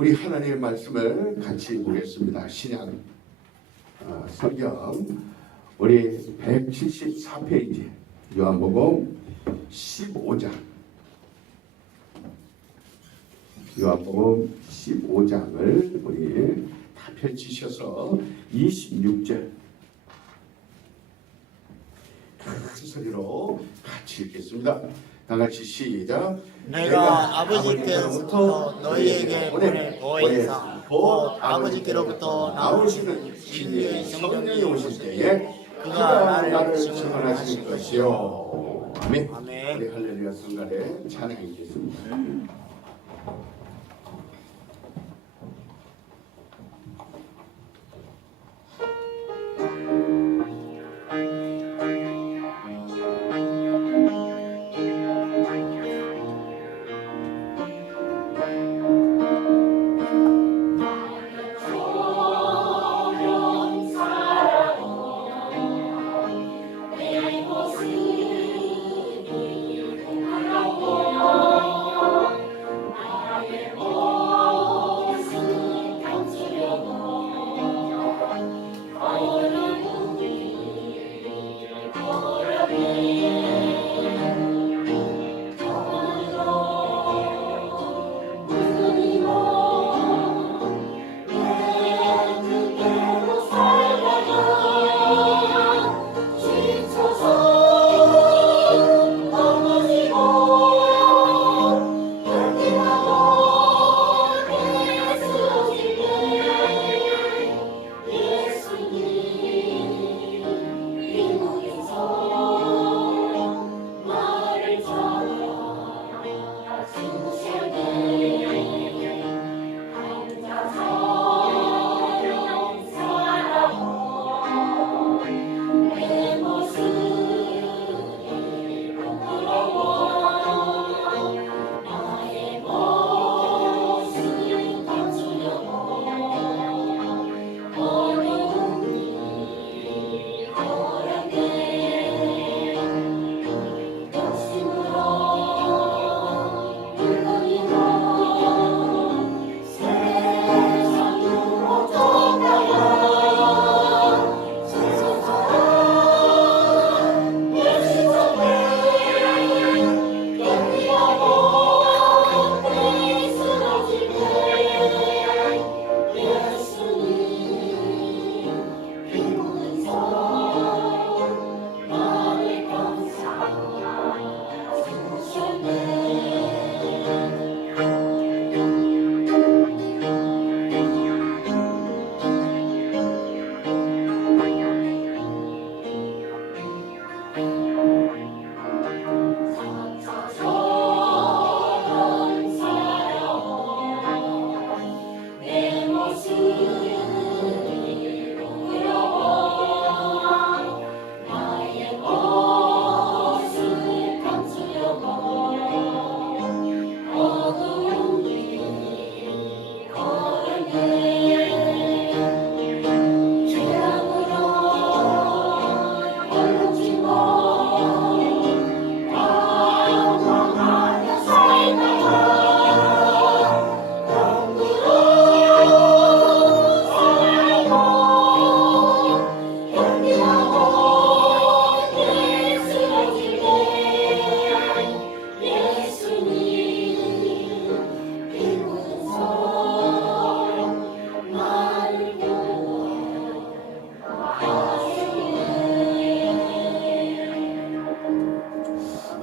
우리 하나님의 말씀을 같이 보겠습니다. 신약 성경 우리 174페이지 요한복음 15장 요한복음 15장을 우리 다 펼치셔서 26절 큰 소리로 같이 읽겠습니다. 다 같이 시작. 내가 아버지께로부터 너희에게 보낼 보혜사 곧 아버지께로부터 나오시는 진리의 성령이 오실 때에 그가 나를 증언하실 것이요. 아멘. 아멘. 우리 할렐루야 성가대 찬양하겠습니다.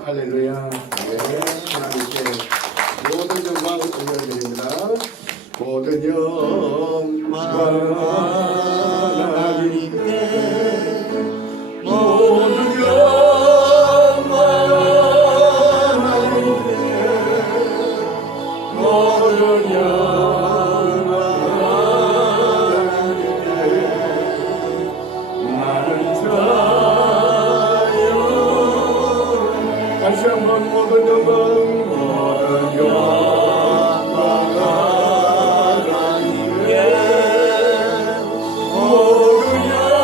할렐루야. 네, 하나님께 모든 영광 올려드립니다. 모든 영광 하나님께 모든 영광 하나님께 모든 영광 하나님께 나는 다시 한번 모든 영광 하나님께 모든 영광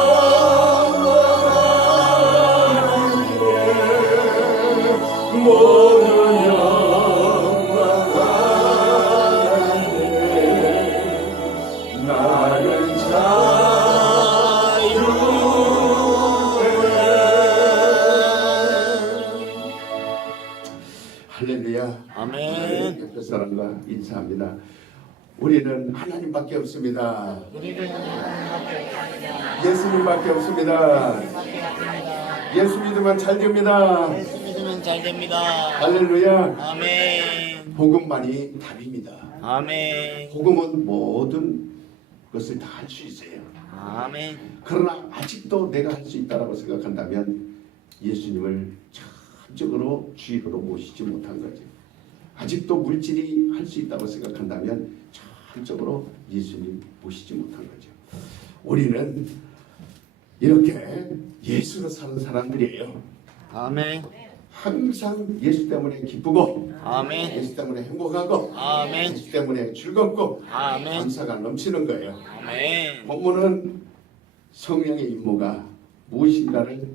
하나님께 모든 영광 하나님께 할렐루야. 아멘. 옆에 사람과 인사합니다. 우리는 하나님밖에 없습니다. 우리는 하나님밖에 없습니다. 예수님밖에 없습니다. 예수 믿으면 잘 됩니다. 예수 믿으면 잘 됩니다. 할렐루야. 아멘. 복음만이 답입니다. 아멘. 복음은 모든 것을 다 할 수 있어요. 아멘. 그러나 아직도 내가 할 수 있다고 생각한다면 예수님을 참적으로 주인으로 모시지 못한 거죠. 아직도 물질이 할 수 있다고 생각한다면 참적으로 예수님 모시지 못한 거죠. 우리는 이렇게 예수로 사는 사람들이에요. 아멘. 항상 예수 때문에 기쁘고 아멘. 예수 때문에 행복하고 아멘. 예수 때문에 즐겁고 아멘. 감사가 넘치는 거예요. 아멘. 본문은 성령의 임무가 무엇인가를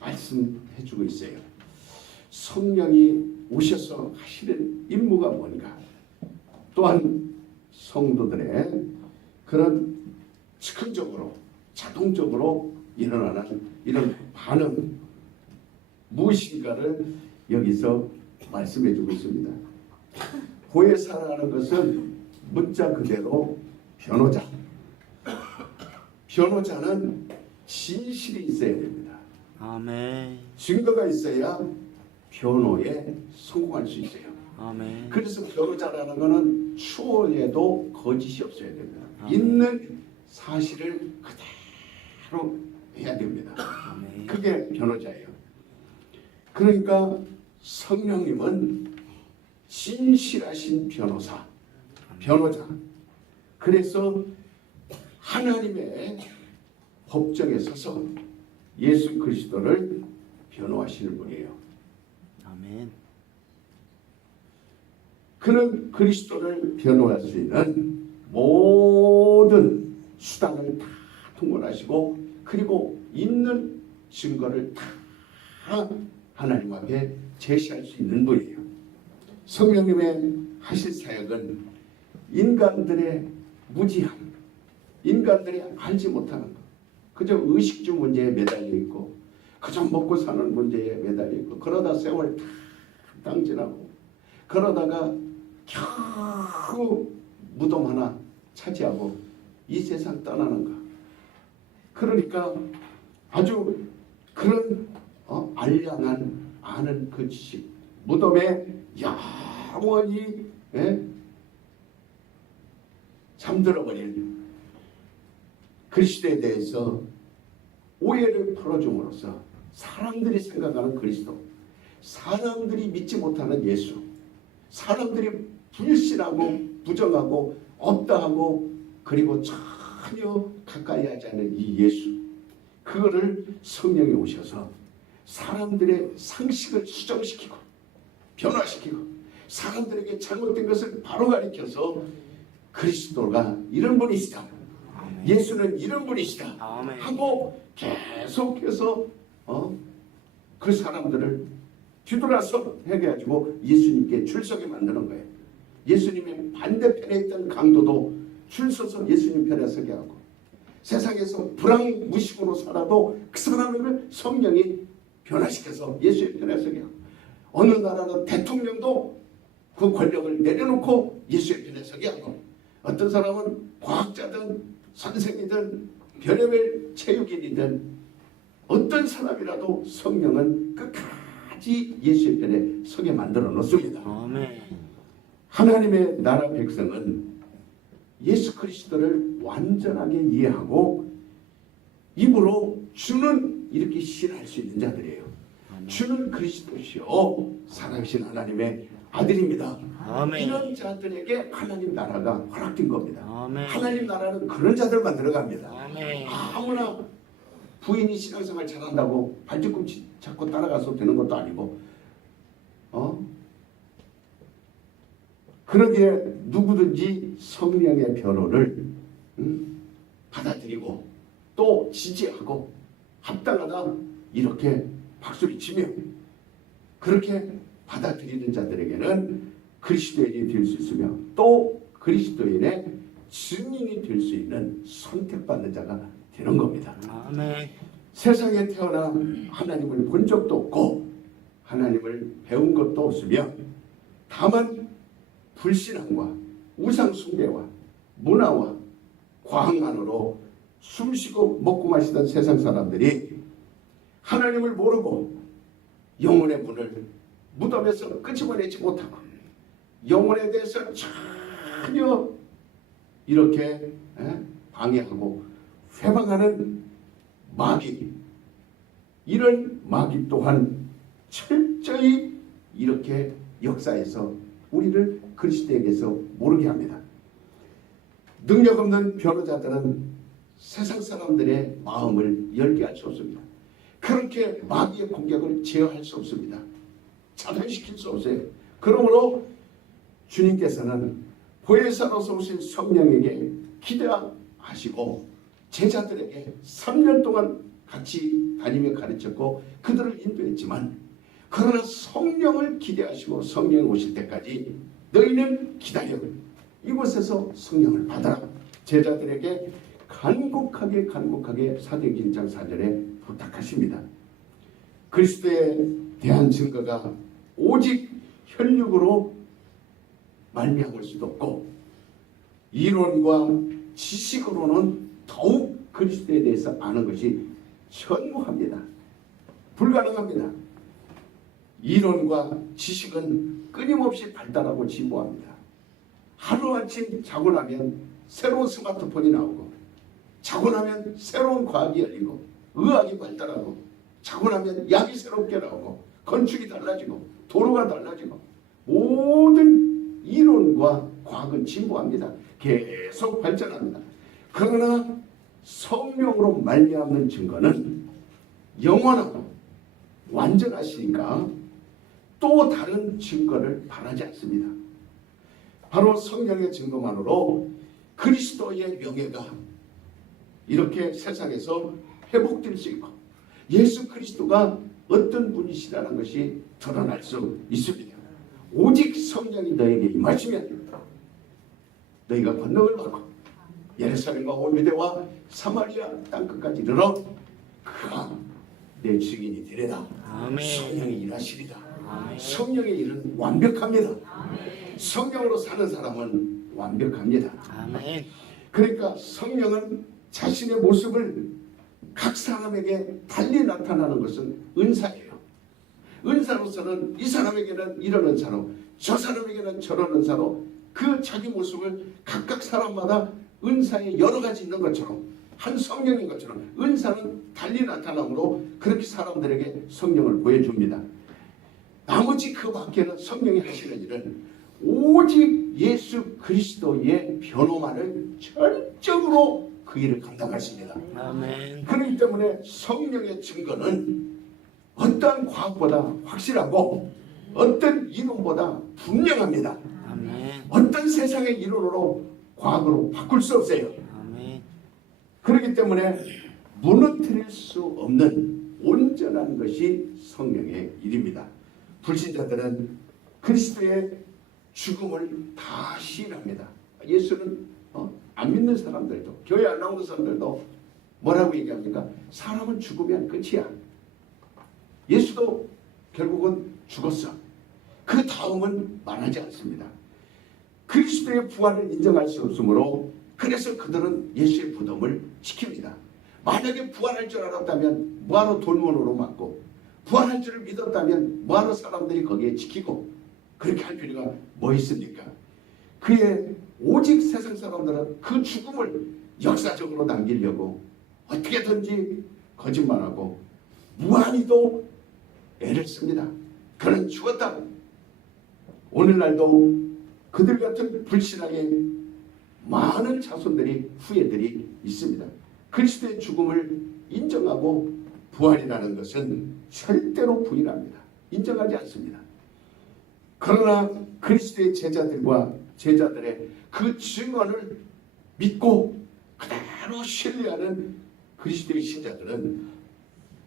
말씀해 주고 있어요. 성령이 오셔서 하시는 임무가 뭔가, 또한 성도들의 그런 즉흥적으로 자동적으로 일어나는 이런 반응 무엇인가를 여기서 말씀해 주고 있습니다. 보혜사라는 것은 문자 그대로 변호자. 변호자는 진실이 있어야 됩니다. 아멘. 증거가 있어야 변호에 성공할 수 있어요. 아멘. 그래서 변호자라는 것은 추호에도 거짓이 없어야 됩니다. 아멘. 있는 사실을 그대로 해야 됩니다. 아멘. 그게 변호자예요. 그러니까 성령님은 진실하신 변호사, 변호자. 그래서 하나님의 법정에 서서 예수 그리스도를 변호하시는 분이에요. 아멘. 그는 그리스도를 변호할 수 있는 모든 수단을 다 통솔하시고, 그리고 있는 증거를 다 하나님 앞에 제시할 수 있는 분이에요. 성령님의 하실 사역은 인간들의 무지함, 인간들이 알지 못하는 것, 그저 의식주 문제에 매달려 있고 그저 먹고 사는 문제에 매달려 있고, 그러다 세월 다 땅지나고 그러다가 겨우 무덤 하나 차지하고 이 세상 떠나는 것. 그러니까 아주 그런 알량한 아는 그 지식, 무덤에 영원히 잠들어버린 그리스도에 대해서 오해를 풀어줌으로써 사람들이 생각하는 그리스도, 사람들이 믿지 못하는 예수, 사람들이 불신하고 부정하고 없다 하고 그리고 전혀 가까이 하지 않는 이 예수, 그거를 성령이 오셔서 사람들의 상식을 수정시키고 변화시키고 사람들에게 잘못된 것을 바로 가르쳐서 그리스도가 이런 분이시다, 예수는 이런 분이시다 아멘. 하고 계속해서 그 사람들을 뒤돌아서 해가지고 예수님께 줄 서게 만드는 거예요. 예수님의 반대편에 있던 강도도 줄 서서 예수님 편에 서게 하고, 세상에서 불황무식으로 살아도 그 사람을 성령이 변화시켜서 예수의 편에 서게 하고, 어느 나라는 대통령도 그 권력을 내려놓고 예수의 편에 서게 하고, 어떤 사람은 과학자든 선생이든 별의별 체육인이든 어떤 사람이라도 성령은 끝까지 예수의 편에 서게 만들어 놓습니다. 아멘. 하나님의 나라 백성은 예수 그리스도를 완전하게 이해하고 입으로 주는 이렇게 신할 수 있는 자들이에요. 아멘. 주는 그리스도시요 살아계신 하나님의 아들입니다. 아멘. 이런 자들에게 하나님 나라가 허락된 겁니다. 아멘. 하나님 나라는 그런 자들만 들어갑니다. 아멘. 아무나 부인이 신앙생활 잘한다고 발뒤꿈치 잡고 따라가서 되는 것도 아니고, 그러기에 누구든지 성령의 변호를 받아들이고 또 지지하고 합당하다 이렇게 박수를 치며 그렇게 받아들이는 자들에게는 그리스도인이 될 수 있으며 또 그리스도인의 증인이 될 수 있는 선택받는 자가 되는 겁니다. 아멘. 세상에 태어나 하나님을 본 적도 없고 하나님을 배운 것도 없으며 다만 불신앙과 우상 숭배와 문화와 과학만으로 숨쉬고 먹고 마시던 세상 사람들이 하나님을 모르고 영혼의 문을 무덤에서 끄집어내지 못하고 영혼에 대해서 전혀 이렇게 방해하고 회방하는 마귀, 이런 마귀 또한 철저히 이렇게 역사에서 우리를 그리스도에게서 모르게 합니다. 능력 없는 변호자들은 세상 사람들의 마음을 열게 할 수 없습니다. 그렇게 마귀의 공격을 제어할 수 없습니다. 차단시킬 수 없어요. 그러므로 주님께서는 보혜사로서 오신 성령에게 기대하시고 제자들에게 3년 동안 같이 다니며 가르쳤고 그들을 인도했지만, 그러나 성령을 기대하시고 성령이 오실 때까지 너희는 기다려 이곳에서 성령을 받아라. 제자들에게 간곡하게 사도행전 1장 4절에 부탁하십니다. 그리스도에 대한 증거가 오직 혈육으로 말미암을 수도 없고 이론과 지식으로는 더욱 그리스도에 대해서 아는 것이 천무합니다. 불가능합니다. 이론과 지식은 끊임없이 발달하고 진보합니다. 하루아침 자고 나면 새로운 스마트폰이 나오고, 자고 나면 새로운 과학이 열리고, 의학이 발달하고, 자고 나면 약이 새롭게 나오고, 건축이 달라지고, 도로가 달라지고, 모든 이론과 과학은 진보합니다. 계속 발전합니다. 그러나 성령으로 말미암는 증거는 영원하고 완전하시니까 또 다른 증거를 바라지 않습니다. 바로 성령의 증거만으로 그리스도의 명예가 이렇게 세상에서 회복될 수 있고 예수 그리스도가 어떤 분이시라는 것이 드러날 수 있습니다. 오직 성령이 너에게 임하시면 너희가 권능을 받고 예루살렘과 온 유대와 사마리아 땅끝까지 이르러 그가 내 증인이 되리라. 성령이 일하시리라. 성령의 일은 완벽합니다. 성령으로 사는 사람은 완벽합니다. 그러니까 성령은 자신의 모습을 각 사람에게 달리 나타나는 것은 은사예요. 은사로서는 이 사람에게는 이런 은사로, 저 사람에게는 저런 은사로 그 자기 모습을 각각 사람마다 은사에 여러 가지 있는 것처럼, 한 성령인 것처럼 은사는 달리 나타나므로 그렇게 사람들에게 성령을 보여줍니다. 나머지 그 밖에는 성령이 하시는 일은 오직 예수 그리스도의 변호만을 철저으로 그 일을 감당하십니다. 그렇기 때문에 성령의 증거는 어떠한 과학보다 확실하고 어떤 이론보다 분명합니다. 어떤 세상의 이론으로 과학으로 바꿀 수 없어요. 그렇기 때문에 무너뜨릴 수 없는 온전한 것이 성령의 일입니다. 불신자들은 그리스도의 죽음을 다 시인합니다. 예수는 안 믿는 사람들도, 교회 안 나오는 사람들도 뭐라고 얘기합니까? 사람은 죽으면 끝이야. 예수도 결국은 죽었어. 그 다음은 말하지 않습니다. 그리스도의 부활을 인정할 수 없으므로 그래서 그들은 예수의 무덤을 지킵니다. 만약에 부활할 줄 알았다면 뭐하러 돌문으로 막고, 부활할 줄을 믿었다면 뭐하러 사람들이 거기에 지키고, 그렇게 할 필요가 뭐 있습니까? 그의 오직 세상 사람들은 그 죽음을 역사적으로 남기려고 어떻게든지 거짓말하고 무한히도 애를 씁니다. 그는 죽었다. 오늘날도 그들 같은 불신하게 많은 자손들이, 후예들이 있습니다. 그리스도의 죽음을 인정하고 부활이라는 것은 절대로 부인합니다. 인정하지 않습니다. 그러나 그리스도의 제자들의 그 증언을 믿고 그대로 신뢰하는 그리스도의 신자들은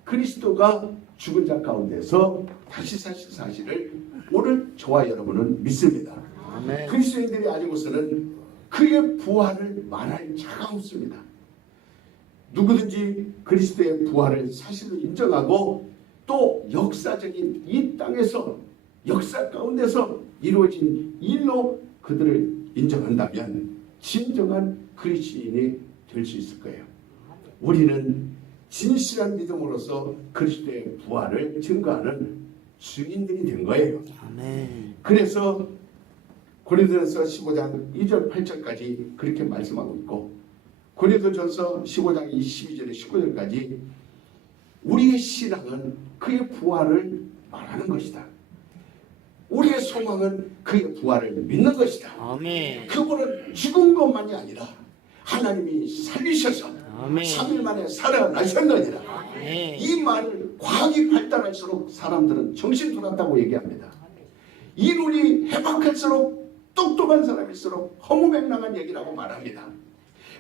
그리스도가 죽은 자 가운데서 다시 사실 사실을 오늘 저와 여러분은 믿습니다. 그리스도인들이 아니고서는 그의 부활을 말할 자가 없습니다. 누구든지 그리스도의 부활을 사실로 인정하고 또 역사적인 이 땅에서 역사 가운데서 이루어진 일로 그들을 인정한다면 진정한 그리스도인이 될 수 있을 거예요. 우리는 진실한 믿음으로서 그리스도의 부활을 증거하는 증인들이 된 거예요. 아멘. 그래서 고린도전서 15장 2절 8절까지 그렇게 말씀하고 있고 고린도전서 15장 22절에 19절까지 우리의 신앙은 그의 부활을 말하는 것이다. 우리의 소망은 그의 부활을 믿는 것이다. 아멘. 그분은 죽은 것만이 아니라 하나님이 살리셔서 아멘. 3일 만에 살아나셨느니라. 아멘. 이 말을 과학이 발달할수록 사람들은 정신 돌았다고 얘기합니다. 이론이 해박할수록 똑똑한 사람일수록 허무맹랑한 얘기라고 말합니다.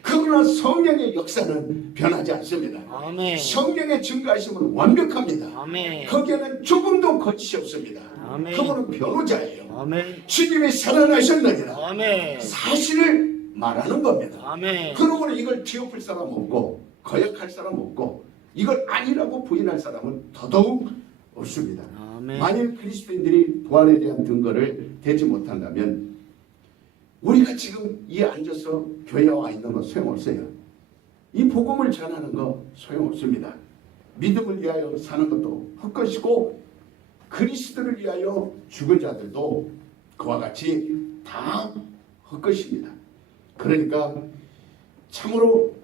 그러나 성령의 역사는 변하지 않습니다. 아멘. 성령의 증거하심은 완벽합니다. 아멘. 거기에는 조금도 거짓이 없습니다. 아멘. 그분은 변호자예요. 아멘. 주님이 살아나셨느니라. 아멘. 사실을 말하는 겁니다. 아멘. 그러므로 이걸 뒤엎을 사람 없고 거역할 사람 없고 이걸 아니라고 부인할 사람은 더더욱 없습니다. 아멘. 만일 그리스도인들이 부활에 대한 근거를 대지 못한다면 우리가 지금 이 앉아서 교회에 와 있는 거 소용없어요. 이 복음을 전하는 거 소용없습니다. 믿음을 위하여 사는 것도 헛것이고 그리스도를 위하여 죽은 자들도 그와 같이 다 헛것입니다. 그러니까 참으로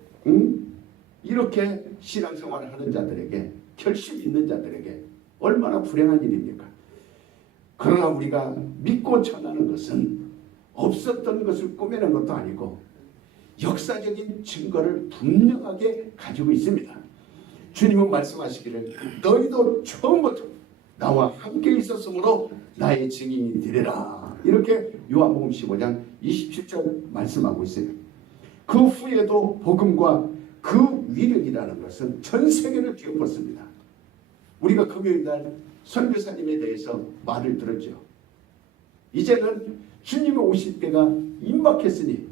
이렇게 신앙생활을 하는 자들에게 결심 있는 자들에게 얼마나 불행한 일입니까? 그러나 우리가 믿고 전하는 것은 없었던 것을 꾸며낸 것도 아니고 역사적인 증거를 분명하게 가지고 있습니다. 주님은 말씀하시기를 너희도 처음부터 나와 함께 있었으므로 나의 증인이 되리라. 이렇게 요한복음 15장 27절 말씀하고 있어요. 그 후에도 복음과 그 위력이라는 것은 전 세계를 뒤엎었습니다. 우리가 금요일날 선교사님에 대해서 말을 들었죠. 이제는 주님이 오실 때가 임박했으니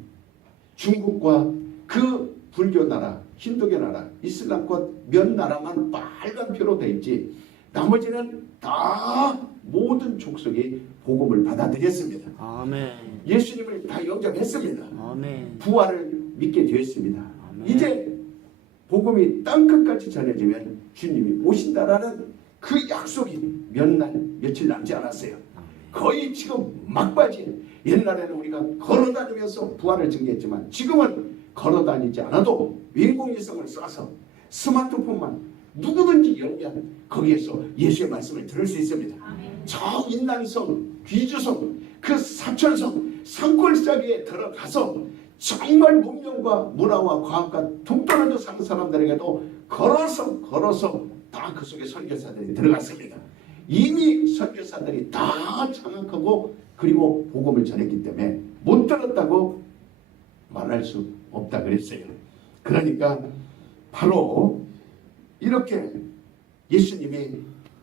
중국과 그 불교 나라, 힌두교 나라, 이슬람권 몇 나라만 빨간 표로 돼 있지 나머지는 다 모든 족속이 복음을 받아들였습니다. 아멘. 예수님을 다 영접했습니다. 아멘. 부활을 믿게 되었습니다. 아멘. 이제 복음이 땅끝까지 전해지면 주님이 오신다라는 그 약속이 몇 날, 며칠 남지 않았어요. 거의 지금 막바지. 옛날에는 우리가 걸어다니면서 부활을 증거했지만 지금은 걸어다니지 않아도 인공위성을 쏴서 스마트폰만 누구든지 열면 거기에서 예수의 말씀을 들을 수 있습니다. 저 인난성, 귀주성, 그 사천성, 산골짜기에 들어가서 정말 문명과 문화와 과학과 동떨어져 사는 사람들에게도 걸어서 다 그 속에 선교사들이 들어갔습니다. 이미 선교사들이 다 장악하고 그리고 복음을 전했기 때문에 못 들었다고 말할 수 없다 그랬어요. 그러니까 바로 이렇게 예수님이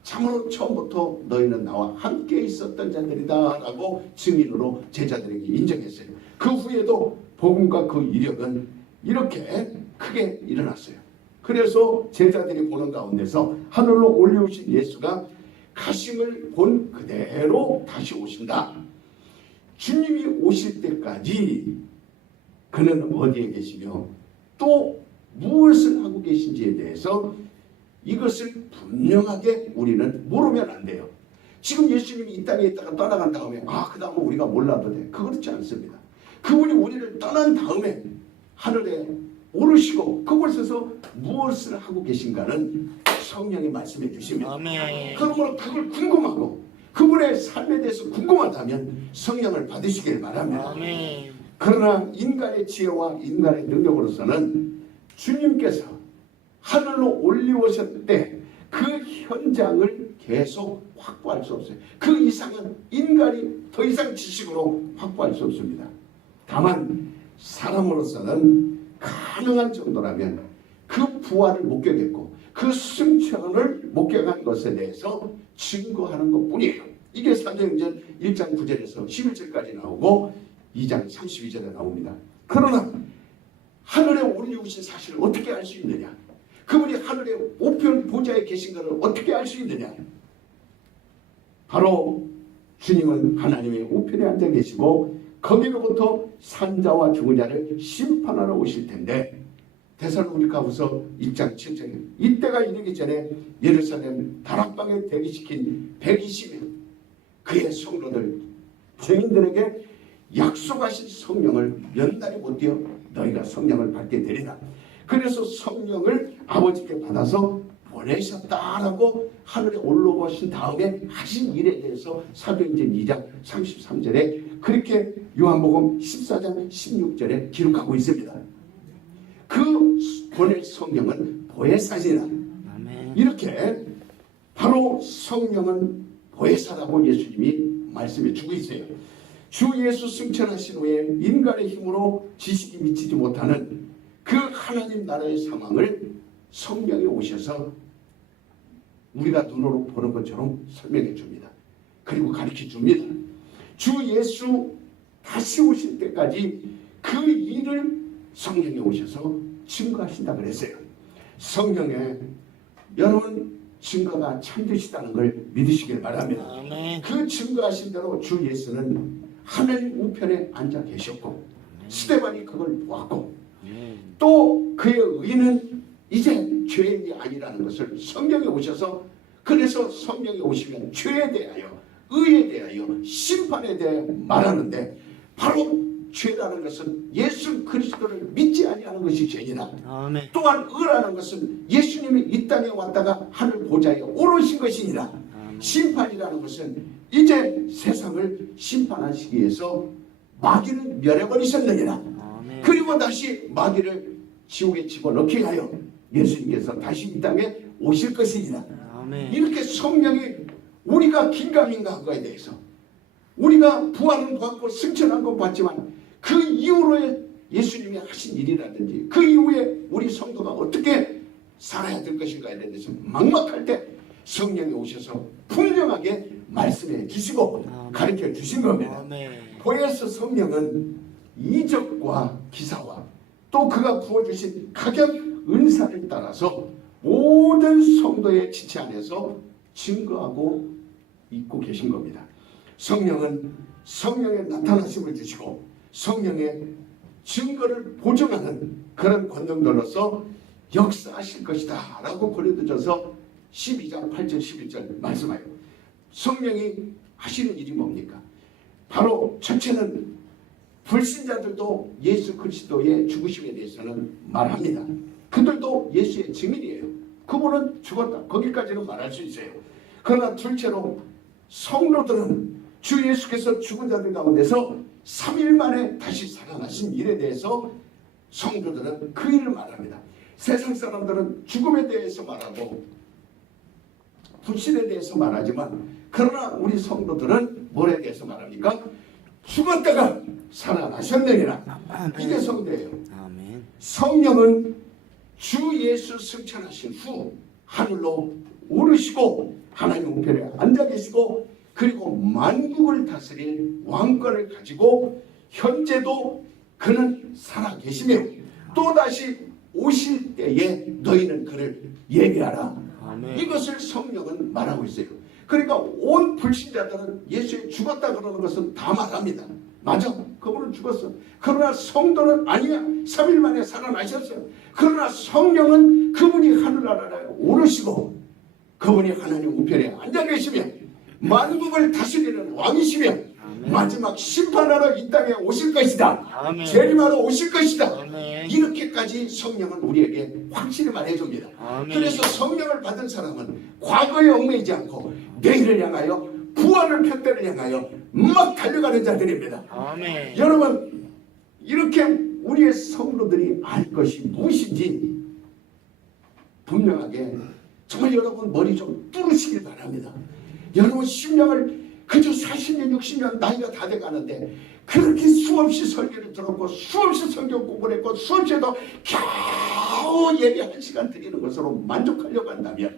참으로 처음부터 너희는 나와 함께 있었던 자들이다 라고 증인으로 제자들에게 인정했어요. 그 후에도 복음과 그 이력은 이렇게 크게 일어났어요. 그래서 제자들이 보는 가운데서 하늘로 올려오신 예수가 가심을 본 그대로 다시 오신다. 주님이 오실 때까지 그는 어디에 계시며 또 무엇을 하고 계신지에 대해서 이것을 분명하게 우리는 모르면 안 돼요. 지금 예수님이 이 땅에 있다가 떠나간 다음에 그 다음은 우리가 몰라도 돼. 그렇지 않습니다. 그분이 우리를 떠난 다음에 하늘에 오르시고 그곳에서 무엇을 하고 계신가는 성령이 말씀해 주시면 아멘. 그러므로 그걸 궁금하고 그분의 삶에 대해서 궁금하다면 성령을 받으시길 바랍니다. 아멘. 그러나 인간의 지혜와 인간의 능력으로서는 주님께서 하늘로 올리오셨을 때 그 현장을 계속 확보할 수 없어요. 그 이상은 인간이 더 이상 지식으로 확보할 수 없습니다. 다만 사람으로서는 가능한 정도라면 그 부활을 목격했고 그 승천을 목격한 것에 대해서 증거하는 것뿐이에요. 이게 사도행전 1장 9절에서 11절까지 나오고 2장 32절에 나옵니다. 그러나 하늘에 올리우신 사실을 어떻게 알 수 있느냐? 그분이 하늘의 우편 보좌에 계신 것을 어떻게 알 수 있느냐? 바로 주님은 하나님의 우편에 앉아 계시고 거기로부터 산자와 죽은 자를 심판하러 오실 텐데, 데살로니가후서 1장 7절에 이때가 이르기 전에 예루살렘 다락방에 대기시킨 120명 그의 성도들 죄인들에게 약속하신 성령을 몇 날이 못 뛰어 너희가 성령을 받게 되리라. 그래서 성령을 아버지께 받아서 보내셨다라고 하늘에 올라오신 다음에 하신 일에 대해서 사도행전 2장 33절에 그렇게 요한복음 14장 16절에 기록하고 있습니다. 그 보낼 성령은 보혜사시라. 이렇게 바로 성령은 보혜사라고 예수님이 말씀해 주고 있어요. 주 예수 승천하신 후에 인간의 힘으로 지식이 미치지 못하는 그 하나님 나라의 상황을 성령이 오셔서 우리가 눈으로 보는 것처럼 설명해 줍니다. 그리고 가르쳐 줍니다. 주 예수 다시 오실 때까지 그 일을 성령이 오셔서 증거하신다 그랬어요. 성령에 여러분 증거가 참되시다는 걸 믿으시길 바랍니다. 그 증거하신 대로 주 예수는 하늘 우편에 앉아 계셨고 스데반이 그걸 보았고 또 그의 의는 이제 죄인이 아니라는 것을 성령이 오셔서, 그래서 성령이 오시면 죄에 대하여 의에 대하여 심판에 대해 말하는데, 바로 죄라는 것은 예수 그리스도를 믿지 아니하는 것이 죄이나 또한 의라는 것은 예수님이 이 땅에 왔다가 하늘 보좌에 오르신 것이니라. 심판이라는 것은 이제 세상을 심판하시기 위해서 마귀를 멸해버리셨느니라. 그리고 다시 마귀를 지옥에 집어넣게 하여 예수님께서 다시 이 땅에 오실 것이니라. 이렇게 성령이 우리가 긴가민가 한 거에 대해서, 우리가 부활은 받고 승천한 건 봤지만 그 이후로의 예수님이 하신 일이라든지 그 이후에 우리 성도가 어떻게 살아야 될 것인가에 대해서 막막할 때 성령이 오셔서 분명하게 말씀해 주시고 가르쳐 주신 겁니다. 보혜사 성령은 이적과 기사와 또 그가 부어주신 각양 은사를 따라서 모든 성도의 지체 안에서 증거하고 있고 계신 겁니다. 성령은 성령의 나타나심을 주시고 성령의 증거를 보증하는 그런 권능들로서 역사하실 것이다 라고 고린도전서 12장 8절 11절 말씀하여 성령이 하시는 일이 뭡니까? 바로 첫째는 불신자들도 예수 그리스도의 죽으심에 대해서는 말합니다. 그들도 예수의 증인이에요. 그분은 죽었다. 거기까지는 말할 수 있어요. 그러나 둘째로 성도들은 주 예수께서 죽은 자들 가운데서 3일 만에 다시 살아나신 일에 대해서 성도들은 그 일을 말합니다. 세상 사람들은 죽음에 대해서 말하고 불신에 대해서 말하지만, 그러나 우리 성도들은 뭐에 대해서 말합니까? 죽었다가 살아나셨느니라. 이게 성도예요. 성령은 주 예수 승천하신 후 하늘로 오르시고 하나님 우편에 앉아 계시고 그리고 만국을 다스릴 왕권을 가지고 현재도 그는 살아 계시며 또다시 오실 때에 너희는 그를 예비하라. 이것을 성령은 말하고 있어요. 그러니까 온 불신자들은 예수에 죽었다 그러는 것은 다 말합니다. 맞아, 그분은 죽었어. 그러나 성도는 아니야, 3일 만에 살아나셨어요. 그러나 성령은 그분이 하늘나라에 오르시고 그분이 하나님 우편에 앉아 계시며 만국을 다스리는 왕이시며 마지막 심판하러 이 땅에 오실 것이다. 재림하러 오실 것이다. 이렇게까지 성령은 우리에게 확실히 말해줍니다. 그래서 성령을 받은 사람은 과거에 얽매이지 않고 내일을 향하여 부활을 편대를 향하여 막 달려가는 자들입니다. 여러분, 이렇게 우리의 성도들이 알 것이 무엇인지 분명하게 정말 여러분 머리 좀 뚫으시길 바랍니다. 여러분 심령을 그저 40년 60년 나이가 다 돼가는데 그렇게 수없이 설교를 들었고 수없이 성경 공부를 했고 수없이 해도 겨우 예배 1시간 드리는 것으로 만족하려고 한다면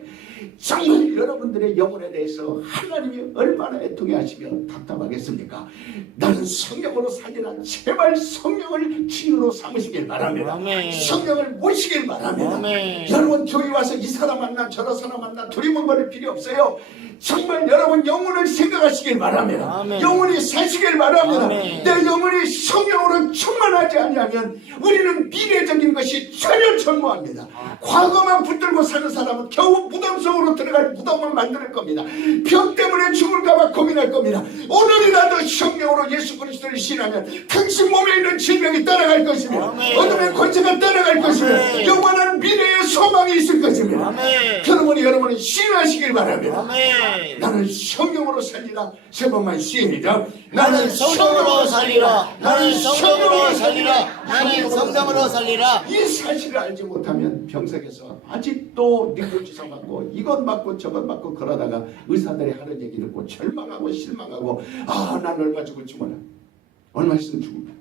정말 여러분들의 영혼에 대해서 하나님이 얼마나 애통해 하시며 답답하겠습니까? 나는 성령으로 살리라. 제발 성령을 주인으로 삼으시길 바랍니다. 아멘. 성령을 모시길 바랍니다. 아멘. 여러분 교회 와서 이 사람 만나 저런 사람 만나 두리번거릴 필요 없어요. 정말 여러분 영혼을 생각하시길 바랍니다. 아멘. 영혼이 사시길 바랍니다. 아멘. 내 영혼이 성령으로 충만하지 않으면 우리는 미래적인 것이 전혀 전무합니다. 과거만 붙들고 사는 사람은 겨우 무덤 속으로 들어갈 무덤을 만들 겁니다. 병 때문에 죽을까봐 고민할 겁니다. 오늘이라도 성령으로 예수 그리스도를 신하면 당신 몸에 있는 질병이 떠나갈 것이며 아멘. 어둠의 권세가 떠나갈 것이며 아멘. 영원한 미래의 소망이 있을 것입니다. 아멘. 그러므로 여러분은 신하시길 바랍니다. 아멘. 나는 성령으로 살리라. 세 번만 시작. 나는 성령으로 살리라. 나는 성령으로 살리라. 나는 성령으로 살리라. 이 사실을 알지 못하면 병석에서 아직도 뇌물주사 맞고 이것 맞고 저것 맞고 그러다가 의사들이 하는 얘기 듣고 절망하고 실망하고 난 얼마 죽을지 몰라. 얼마 있으면 죽을까.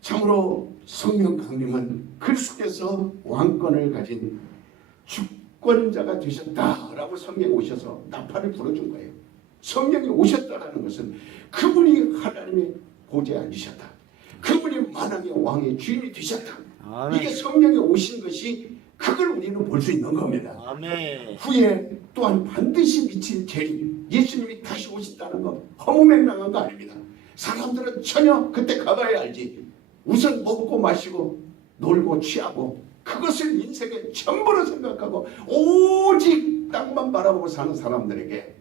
참으로 성령 강림은 그리스도께서 왕권을 가진 주권자가 되셨다라고 성령이 오셔서 나팔을 불어준 거예요. 성령이 오셨다라는 것은 그분이 하나님의 보좌에 앉으셨다. 그분이 만왕의 왕의 주인이 되셨다. 아멘. 이게 성령이 오신 것이 그걸 우리는 볼 수 있는 겁니다. 아멘. 후에 또한 반드시 미칠 재림, 예수님이 다시 오신다는 거 허무맹랑한 거 아닙니다. 사람들은 전혀 그때 가봐야 알지. 우선 먹고 마시고 놀고 취하고 그것을 인생의 전부로 생각하고 오직 땅만 바라보고 사는 사람들에게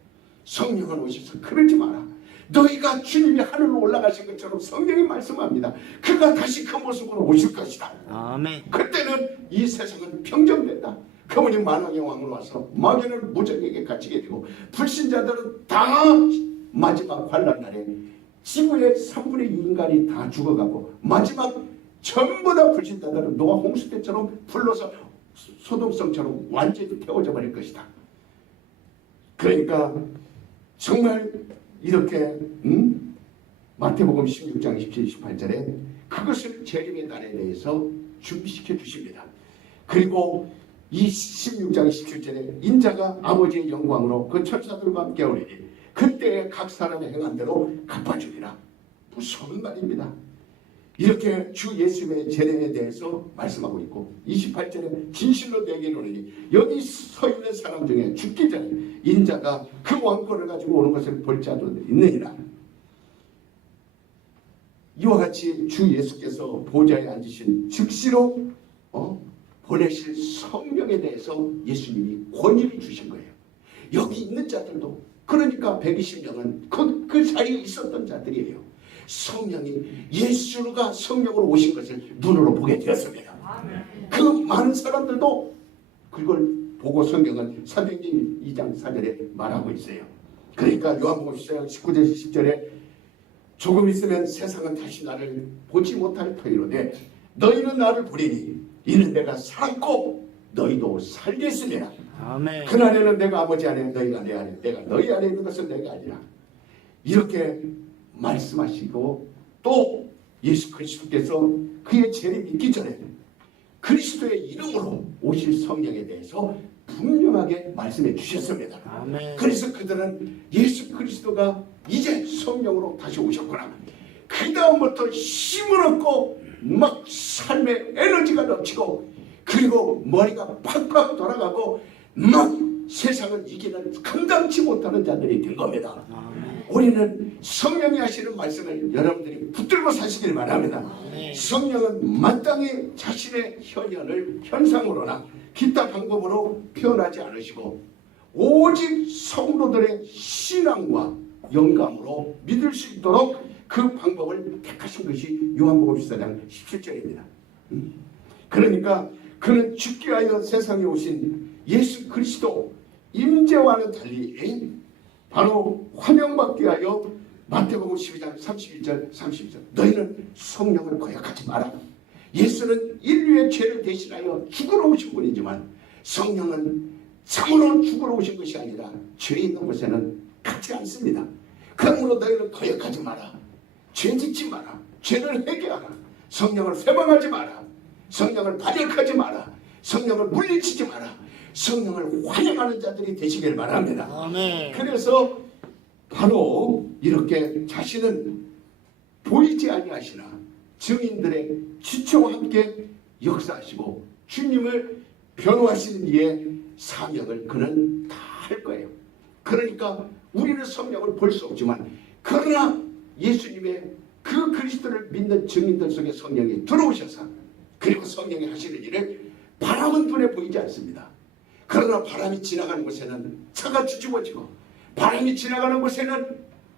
성령은 오셔서 그러지 마라. 너희가 주님이 하늘로 올라가신 것처럼 성령이 말씀합니다. 그가 다시 그 모습으로 오실 것이다. 아멘. 그때는 이 세상은 평정된다. 그분이 만왕의 왕으로 와서 마귀를 무적에게 갇히게 되고 불신자들은 다 마지막 환란 날에 지구의 3분의 2 인간이 다 죽어가고 마지막 전부 다 불신자들은 노아 홍수 때처럼 불러서 소돔성처럼 완전히 태워져 버릴 것이다. 그러니까 정말 이렇게 마태복음 16장 17, 18절에 그것을 재림의 날에 대해서 준비시켜 주십니다. 그리고 이 16장 17절에 인자가 아버지의 영광으로 그 천사들과 함께 오리니 그때 각 사람의 행한 대로 갚아주리라. 무서운 말입니다. 이렇게 주 예수의 재림에 대해서 말씀하고 있고 28절에 진실로 내게 이르노니 여기 서 있는 사람 중에 죽기 전에 인자가 그 왕권을 가지고 오는 것을 볼 자도 있느니라. 이와 같이 주 예수께서 보좌에 앉으신 즉시로 보내실 성령에 대해서 예수님이 권위를 주신 거예요. 여기 있는 자들도 그러니까 120명은 그 자리에 있었던 자들이에요. 성령이 예수가 성령으로 오신 것을 눈으로 보게 되었습니다. 그 많은 사람들도 그걸 보고 성경은 사도행전 2장 4절에 말하고 있어요. 그러니까 요한복음 10장 19절 10절에 조금 있으면 세상은 다시 나를 보지 못할 터이로되 너희는 나를 보리니 이는 내가 살았고 너희도 살겠으리라. 아멘. 그날에는 내가 아버지 안에 너희가 내 안에 내가 너희 안에 있는 것은 내가 아니라 이렇게 말씀하시고 또 예수 그리스도께서 그의 재림이 있기 전에 그리스도의 이름으로 오실 성령에 대해서 분명하게 말씀해 주셨습니다. 아멘. 그래서 그들은 예수 그리스도가 이제 성령으로 다시 오셨구나. 그 다음부터 힘을 얻고 막 삶의 에너지가 넘치고 그리고 머리가 팍팍 돌아가고 막 세상을 이기는 감당치 못하는 자들이 된 겁니다. 아멘. 우리는 성령이 하시는 말씀을 여러분들이 붙들고 사시길 바랍니다. 네. 성령은 마땅히 자신의 현현을 현상으로나 기타 방법으로 표현하지 않으시고 오직 성도들의 신앙과 영감으로 믿을 수 있도록 그 방법을 택하신 것이 요한복음 14장 17절입니다. 그러니까 그는 죽기 위하여 세상에 오신 예수 그리스도 임재와는 달리 바로 환영받기 위하여 마태복음 12장 31절 32절 너희는 성령을 거역하지 마라. 예수는 인류의 죄를 대신하여 죽으러 오신 분이지만 성령은 참으로 죽으러 오신 것이 아니라 죄 있는 곳에는 같지 않습니다. 그러므로 너희는 거역하지 마라. 죄 짓지 마라. 죄를 회개하라. 성령을 회방하지 마라. 성령을 반역하지 마라. 성령을 물리치지 마라. 성령을 환영하는 자들이 되시길 바랍니다. 아멘. 그래서 바로 이렇게 자신은 보이지 아니하시나 증인들의 지체와 함께 역사하시고 주님을 변호하시는 이의 사명을 그는 다 할 거예요. 그러니까 우리는 성령을 볼 수 없지만 그러나 예수님의 그 그리스도를 믿는 증인들 속에 성령이 들어오셔서 그리고 성령이 하시는 일을 바람은 눈에 보이지 않습니다. 그러나 바람이 지나가는 곳에는 차가 뒤집어지고 바람이 지나가는 곳에는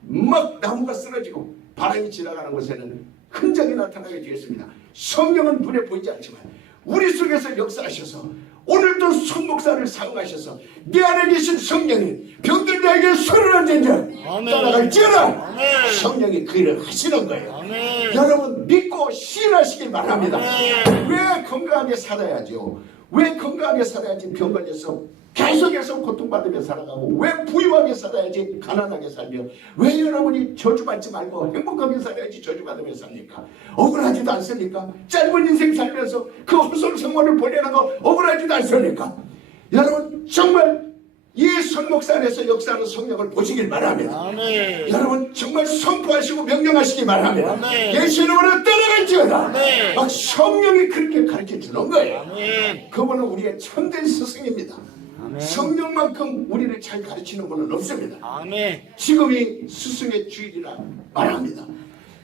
막 나무가 쓰러지고 바람이 지나가는 곳에는 흔적이 나타나게 되었습니다. 성령은 눈에 보이지 않지만 우리 속에서 역사하셔서 오늘도 손 목사를 사용하셔서 내 안에 계신 성령이 병든 자에게 손을 얹은 자 따라갈지어다. 아멘. 성령이 그 일을 하시는 거예요. 아멘. 여러분 믿고 신하시길 바랍니다. 아멘. 왜 건강하게 살아야죠? 왜 건강하게 살아야지 병 걸려서 계속해서 고통받으며 살아가고 왜 부유하게 살아야지 가난하게 살며 왜 여러분이 저주받지 말고 행복하게 살아야지 저주받으며 삽니까? 억울하지도 않습니까? 짧은 인생 살면서 그 헛손 생활을 보내는 거 억울하지도 않습니까? 여러분 정말 이 손목사 안에서 역사하는 성령을 보시길 바랍니다. 아멘. 여러분 정말 선포하시고 명령하시기 바랍니다. 아멘. 예수 이름으로 떠나갈지어다. 아멘. 막 성령이 그렇게 가르쳐 주는 거예요. 아멘. 그분은 우리의 참된 스승입니다. 아멘. 성령만큼 우리를 잘 가르치는 분은 없습니다. 아멘. 지금이 스승의 주일이라 말합니다.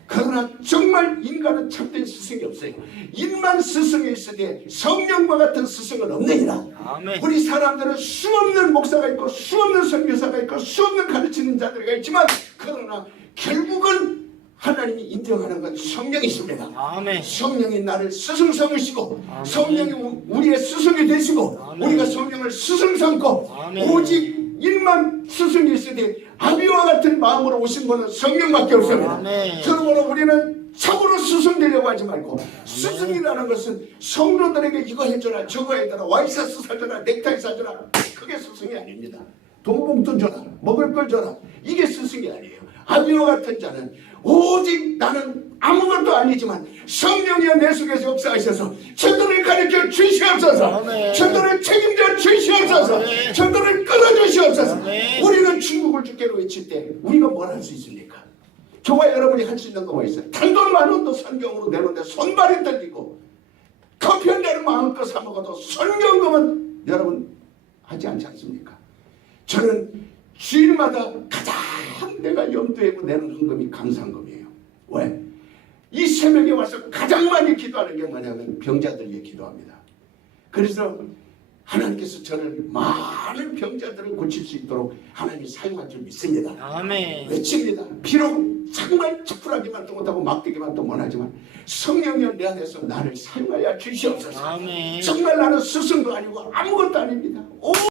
그러나 정말 인간은 참된 스승이 없어요. 인만 스승이 있으니 성령과 같은 스승은 없느니라. 아멘. 우리 사람들은 수없는 목사가 있고 수없는 선교사가 있고 수없는 가르치는 자들이 있지만 그러나 결국은 하나님이 인정하는 건 성령이십니다. 아멘. 성령이 나를 스승 삼으시고 아멘. 성령이 우리의 스승이 되시고 아멘. 우리가 성령을 스승 삼고 아멘. 오직 일만 스승이 있으니 아비와 같은 마음으로 오신 분은 성령밖에 없습니다. 아멘. 그러므로 우리는 참으로 스승 되려고 하지 말고 스승이라는 것은 성도들에게 이거 해줘라 저거 해줘라 와이셔츠 사줘라 넥타이 사줘라 그게 스승이 아닙니다. 돈봉투 줘라 먹을 걸 줘라 이게 스승이 아니에요. 아비와 같은 자는 오직 나는 아무것도 아니지만 성령이여 내 속에서 역사하셔서 저들을 가르쳐 주시옵소서. 아멘. 저들을 책임져 주시옵소서. 아멘. 저들을 끌어주시옵소서. 아멘. 우리는 중국을 주께로 외칠 때 우리가 뭘 할 수 있습니까? 저와 여러분이 할 수 있는 거 뭐 있어요? 단돈 만 원도 성경으로 내놓는데 손발이 떨리고 커피 한 잔을 마음껏 사 먹어도 성경금은 여러분 하지 않지 않습니까? 저는 주일마다 가장 내가 염두에 내는 헌금이 감사헌금이에요. 왜? 이 새벽에 와서 가장 많이 기도하는 게 뭐냐면 병자들에게 기도합니다. 그래서 하나님께서 저를 많은 병자들을 고칠 수 있도록 하나님이 사용할 줄 믿습니다. 아멘. 외칩니다. 비록 정말 찌푸라기만 못하고 막대기만 또 못하지만 성령이여 내 안에서 나를 사용하여 주시옵소서. 아멘. 정말 나는 스승도 아니고 아무것도 아닙니다.